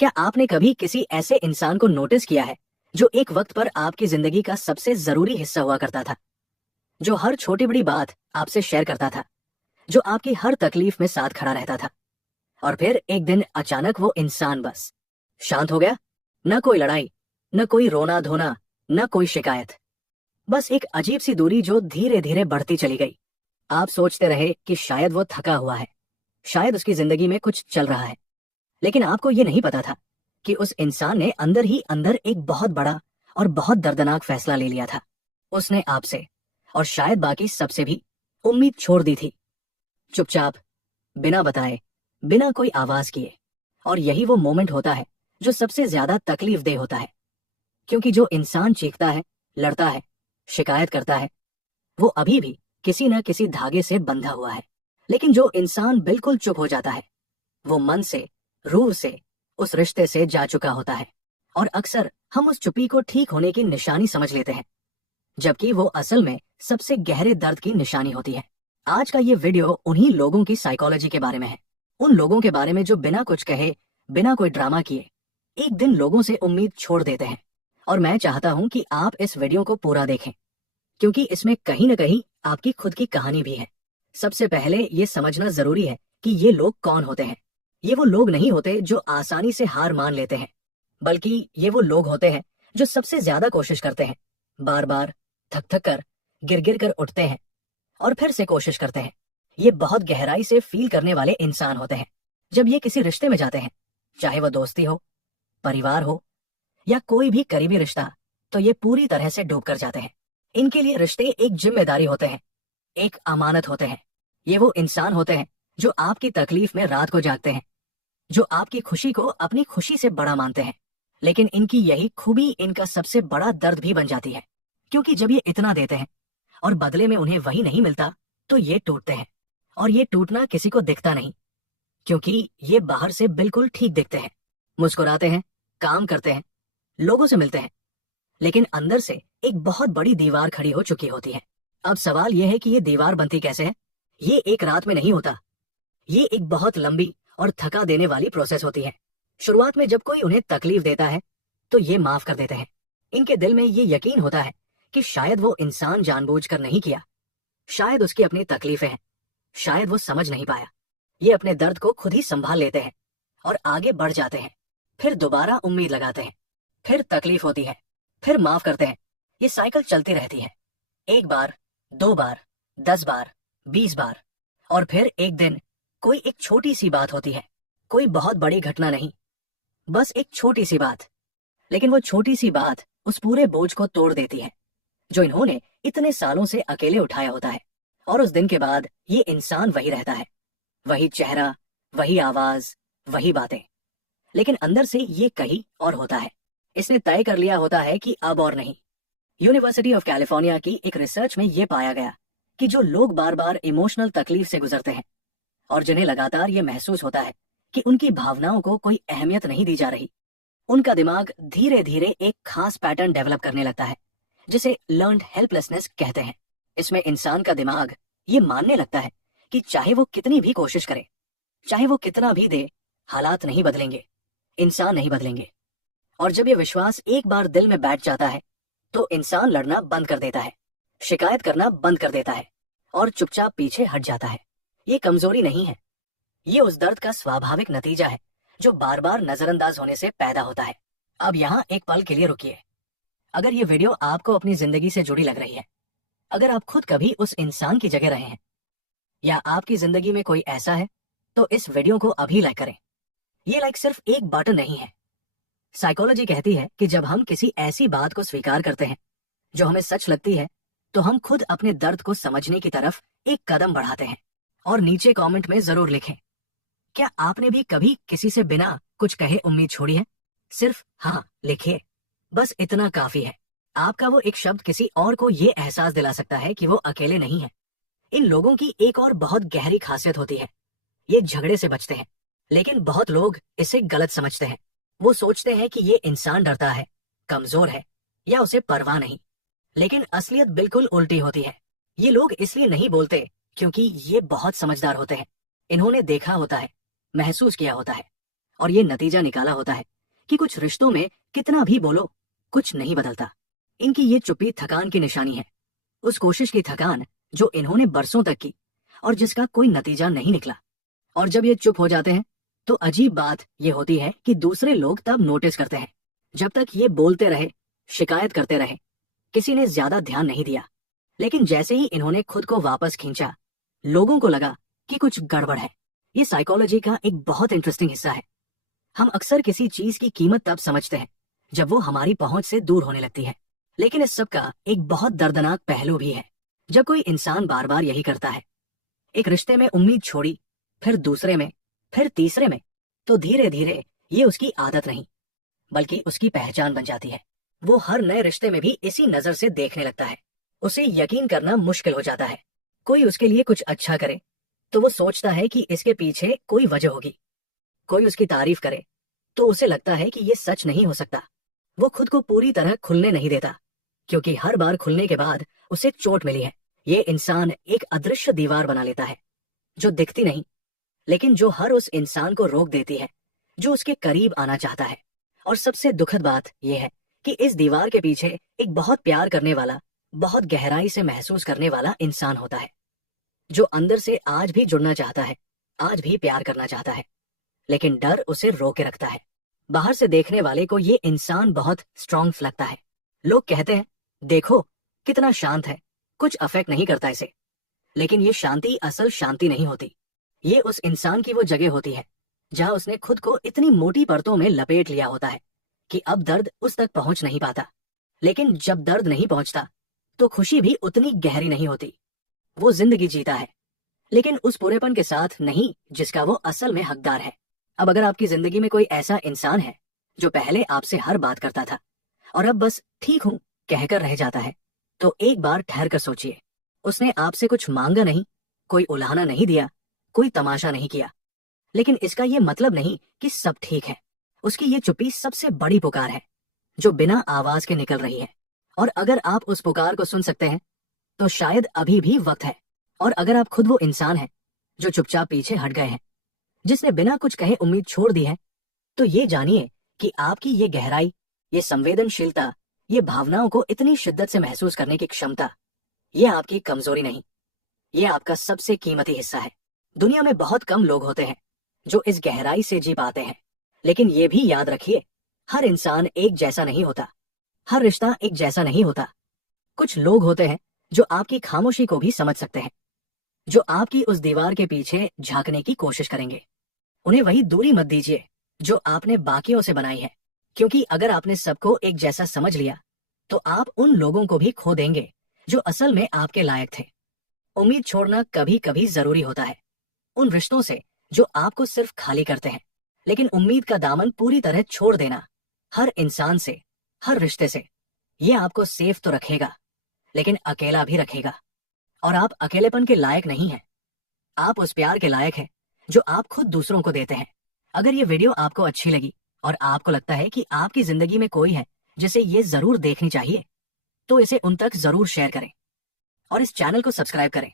क्या आपने कभी किसी ऐसे इंसान को नोटिस किया है जो एक वक्त पर आपकी जिंदगी का सबसे जरूरी हिस्सा हुआ करता था, जो हर छोटी बड़ी बात आपसे शेयर करता था, जो आपकी हर तकलीफ में साथ खड़ा रहता था, और फिर एक दिन अचानक वो इंसान बस शांत हो गया? न कोई लड़ाई, न कोई रोना धोना, न कोई शिकायत, बस एक अजीब सी दूरी जो धीरे धीरे बढ़ती चली गई। आप सोचते रहे कि शायद वो थका हुआ है, शायद उसकी जिंदगी में कुछ चल रहा है, लेकिन आपको ये नहीं पता था कि उस इंसान ने अंदर ही अंदर एक बहुत बड़ा और बहुत दर्दनाक फैसला ले लिया था। उसने आपसे और शायद बाकी सबसे भी उम्मीद छोड़ दी थी, चुपचाप, बिना बताए, बिना कोई आवाज किए। और यही वो मोमेंट होता है जो सबसे ज्यादा तकलीफ दे होता है, क्योंकि जो इंसान चीखता है, लड़ता है, शिकायत करता है, वो अभी भी किसी न किसी धागे से बंधा हुआ है। लेकिन जो इंसान बिल्कुल चुप हो जाता है, वो मन से, रूह से उस रिश्ते से जा चुका होता है। और अक्सर हम उस चुप्पी को ठीक होने की निशानी समझ लेते हैं, जबकि वो असल में सबसे गहरे दर्द की निशानी होती है। आज का ये वीडियो उन्हीं लोगों की साइकोलॉजी के बारे में है, उन लोगों के बारे में जो बिना कुछ कहे, बिना कोई ड्रामा किए, एक दिन लोगों से उम्मीद छोड़ देते हैं। और मैं चाहता हूं कि आप इस वीडियो को पूरा देखें, क्योंकि इसमें कहीं न कहीं आपकी खुद की कहानी भी है। सबसे पहले ये समझना जरूरी है कि ये लोग कौन होते हैं। ये वो लोग नहीं होते जो आसानी से हार मान लेते हैं, बल्कि ये वो लोग होते हैं जो सबसे ज्यादा कोशिश करते हैं, बार बार, थक थक कर, गिर गिर कर उठते हैं और फिर से कोशिश करते हैं। ये बहुत गहराई से फील करने वाले इंसान होते हैं। जब ये किसी रिश्ते में जाते हैं, चाहे वो दोस्ती हो, परिवार हो या कोई भी करीबी रिश्ता, तो ये पूरी तरह से डूब कर जाते हैं। इनके लिए रिश्ते एक जिम्मेदारी होते हैं, एक अमानत होते हैं। ये वो इंसान होते हैं जो आपकी तकलीफ में रात को जागते हैं, जो आपकी खुशी को अपनी खुशी से बड़ा मानते हैं। लेकिन इनकी यही खूबी इनका सबसे बड़ा दर्द भी बन जाती है, क्योंकि जब ये इतना देते हैं और बदले में उन्हें वही नहीं मिलता, तो ये टूटते हैं। और ये टूटना किसी को दिखता नहीं, क्योंकि ये बाहर से बिल्कुल ठीक दिखते हैं, मुस्कुराते हैं, काम करते हैं, लोगों से मिलते हैं, लेकिन अंदर से एक बहुत बड़ी दीवार खड़ी हो चुकी होती है। अब सवाल यह है कि ये दीवार बनती कैसे है? ये एक रात में नहीं होता। ये एक बहुत लंबी और थका देने वाली प्रोसेस होती है। शुरुआत में जब कोई उन्हें तकलीफ देता है, तो ये माफ कर देते हैं। इनके दिल में ये यकीन होता है कि शायद वो इंसान जानबूझकर नहीं किया, शायद उसकी अपनी तकलीफें हैं, शायद वो समझ नहीं पाया। ये अपने दर्द को खुद ही संभाल लेते हैं और आगे बढ़ जाते हैं। फिर दोबारा उम्मीद लगाते हैं, फिर तकलीफ होती है, फिर माफ करते हैं। ये साइकिल चलती रहती है, 1 बार, 2 बार, 10 बार, 20 बार, और फिर एक दिन कोई एक छोटी सी बात होती है, कोई बहुत बड़ी घटना नहीं, बस एक छोटी सी बात। लेकिन वो छोटी सी बात उस पूरे बोझ को तोड़ देती है जो इन्होंने इतने सालों से अकेले उठाया होता है। और उस दिन के बाद ये इंसान वही रहता है, वही चेहरा, वही आवाज, वही बातें, लेकिन अंदर से ये कहीं और होता है। इसने तय कर लिया होता है कि अब और नहीं। यूनिवर्सिटी ऑफ कैलिफोर्निया की एक रिसर्च में ये पाया गया कि जो लोग बार बार इमोशनल तकलीफ से गुजरते हैं और जिन्हें लगातार ये महसूस होता है कि उनकी भावनाओं को कोई अहमियत नहीं दी जा रही, उनका दिमाग धीरे धीरे एक खास पैटर्न डेवलप करने लगता है, जिसे लर्न्ड हेल्पलेसनेस कहते हैं। इसमें इंसान का दिमाग ये मानने लगता है कि चाहे वो कितनी भी कोशिश करे, चाहे वो कितना भी दे, हालात नहीं बदलेंगे, इंसान नहीं बदलेंगे। और जब ये विश्वास एक बार दिल में बैठ जाता है, तो इंसान लड़ना बंद कर देता है, शिकायत करना बंद कर देता है और चुपचाप पीछे हट जाता है। ये कमजोरी नहीं है, ये उस दर्द का स्वाभाविक नतीजा है जो बार बार नजरअंदाज होने से पैदा होता है। अब यहाँ एक पल के लिए रुकिए। अगर ये वीडियो आपको अपनी जिंदगी से जुड़ी लग रही है, अगर आप खुद कभी उस इंसान की जगह रहे हैं, या आपकी जिंदगी में कोई ऐसा है, तो इस वीडियो को अभी लाइक करें। ये लाइक सिर्फ एक बटन नहीं है। साइकोलॉजी कहती है कि जब हम किसी ऐसी बात को स्वीकार करते हैं जो हमें सच लगती है, तो हम खुद अपने दर्द को समझने की तरफ एक कदम बढ़ाते हैं। और नीचे कमेंट में जरूर लिखें, क्या आपने भी कभी किसी से बिना कुछ कहे उम्मीद छोड़ी है? सिर्फ हाँ लिखिए, बस इतना काफी है। आपका वो एक शब्द किसी और को ये एहसास दिला सकता है कि वो अकेले नहीं है। इन लोगों की एक और बहुत गहरी खासियत होती है, ये झगड़े से बचते हैं। लेकिन बहुत लोग इसे गलत समझते हैं। वो सोचते हैं कि ये इंसान डरता है, कमजोर है, या उसे परवाह नहीं। लेकिन असलियत बिल्कुल उल्टी होती है। ये लोग इसलिए नहीं बोलते क्योंकि ये बहुत समझदार होते हैं। इन्होंने देखा होता है, महसूस किया होता है, और ये नतीजा निकाला होता है कि कुछ रिश्तों में कितना भी बोलो कुछ नहीं बदलता। इनकी ये चुप्पी थकान की निशानी है, उस कोशिश की थकान जो इन्होंने बरसों तक की और जिसका कोई नतीजा नहीं निकला। और जब ये चुप हो जाते हैं तो अजीब बात ये होती है कि दूसरे लोग तब नोटिस करते हैं। जब तक ये बोलते रहे, शिकायत करते रहे, किसी ने ज्यादा ध्यान नहीं दिया। लेकिन जैसे ही इन्होंने खुद को वापस खींचा, लोगों को लगा कि कुछ गड़बड़ है। ये साइकोलॉजी का एक बहुत इंटरेस्टिंग हिस्सा है। हम अक्सर किसी चीज की कीमत तब समझते हैं जब वो हमारी पहुंच से दूर होने लगती है। लेकिन इस सब का एक बहुत दर्दनाक पहलू भी है। जब कोई इंसान बार बार यही करता है, एक रिश्ते में उम्मीद छोड़ी, फिर दूसरे में, फिर तीसरे में, तो धीरे धीरे ये उसकी आदत नहीं बल्कि उसकी पहचान बन जाती है। वो हर नए रिश्ते में भी इसी नजर से देखने लगता है। उसे यकीन करना मुश्किल हो जाता है। कोई उसके लिए कुछ अच्छा करे तो वो सोचता है कि इसके पीछे कोई वजह होगी। कोई उसकी तारीफ करे तो उसे लगता है कि ये सच नहीं हो सकता। वो खुद को पूरी तरह खुलने नहीं देता, क्योंकि हर बार खुलने के बाद उसे चोट मिली है। ये इंसान एक अदृश्य दीवार बना लेता है जो दिखती नहीं, लेकिन जो हर उस इंसान को रोक देती है जो उसके करीब आना चाहता है। और सबसे दुखद बात यह है कि इस दीवार के पीछे एक बहुत प्यार करने वाला, बहुत गहराई से महसूस करने वाला इंसान होता है, जो अंदर से आज भी जुड़ना चाहता है, आज भी प्यार करना चाहता है, लेकिन डर उसे रोके रखता है। बाहर से देखने वाले को ये इंसान बहुत स्ट्रांग लगता है। लोग कहते हैं, देखो कितना शांत है, कुछ अफेक्ट नहीं करता इसे। लेकिन ये शांति असल शांति नहीं होती। ये उस इंसान की वो जगह होती है जहां उसने खुद को इतनी मोटी परतों में लपेट लिया होता है कि अब दर्द उस तक पहुंच नहीं पाता। लेकिन जब दर्द नहीं पहुंचता तो खुशी भी उतनी गहरी नहीं होती। वो जिंदगी जीता है, लेकिन उस पूरेपन के साथ नहीं जिसका वो असल में हकदार है। अब अगर आपकी जिंदगी में कोई ऐसा इंसान है जो पहले आपसे हर बात करता था और अब बस ठीक हूं कहकर रह जाता है, तो एक बार ठहर कर सोचिए। उसने आपसे कुछ मांगा नहीं, कोई उलाहना नहीं दिया, कोई तमाशा नहीं किया, लेकिन इसका ये मतलब नहीं कि सब ठीक है। उसकी ये चुप्पी सबसे बड़ी पुकार है जो बिना आवाज के निकल रही है। और अगर आप उस पुकार को सुन सकते हैं तो शायद अभी भी वक्त है। और अगर आप खुद वो इंसान हैं जो चुपचाप पीछे हट गए हैं, जिसने बिना कुछ कहे उम्मीद छोड़ दी है, तो ये जानिए कि आपकी ये गहराई, ये संवेदनशीलता, ये भावनाओं को इतनी शिद्दत से महसूस करने की क्षमता, ये आपकी कमजोरी नहीं, ये आपका सबसे कीमती हिस्सा है। दुनिया में बहुत कम लोग होते हैं जो इस गहराई से जी पाते हैं। लेकिन ये भी याद रखिए, हर इंसान एक जैसा नहीं होता, हर रिश्ता एक जैसा नहीं होता। कुछ लोग होते हैं जो आपकी खामोशी को भी समझ सकते हैं, जो आपकी उस दीवार के पीछे झांकने की कोशिश करेंगे। उन्हें वही दूरी मत दीजिए जो आपने बाकियों से बनाई है, क्योंकि अगर आपने सबको एक जैसा समझ लिया तो आप उन लोगों को भी खो देंगे जो असल में आपके लायक थे। उम्मीद छोड़ना कभी कभी जरूरी होता है, उन रिश्तों से जो आपको सिर्फ खाली करते हैं। लेकिन उम्मीद का दामन पूरी तरह छोड़ देना, हर इंसान से, हर रिश्ते से, ये आपको सेफ तो रखेगा लेकिन अकेला भी रखेगा। और आप अकेलेपन के लायक नहीं हैं, आप उस प्यार के लायक हैं जो आप खुद दूसरों को देते हैं। अगर ये वीडियो आपको अच्छी लगी और आपको लगता है कि आपकी जिंदगी में कोई है जिसे ये जरूर देखनी चाहिए, तो इसे उन तक जरूर शेयर करें और इस चैनल को सब्सक्राइब करें